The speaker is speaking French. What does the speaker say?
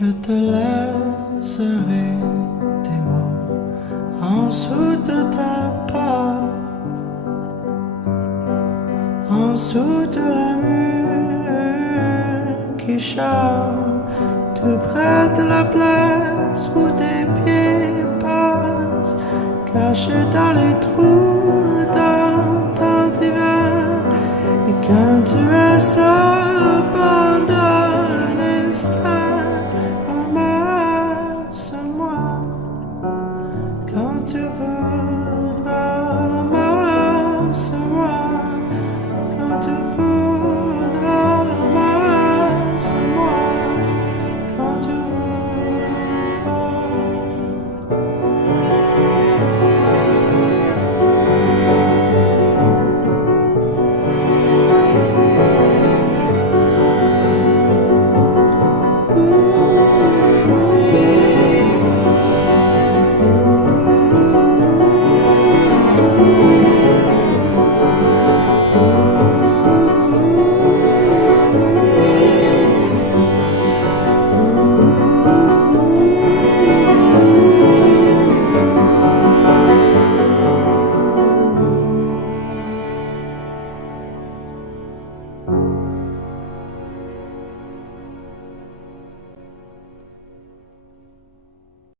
Je te laisserai des mots en dessous de ta porte, en dessous de la mur qui chante, tout près de la place où tes pieds passent, cachés dans les trous dans ton divan. Et quand tu es sobre,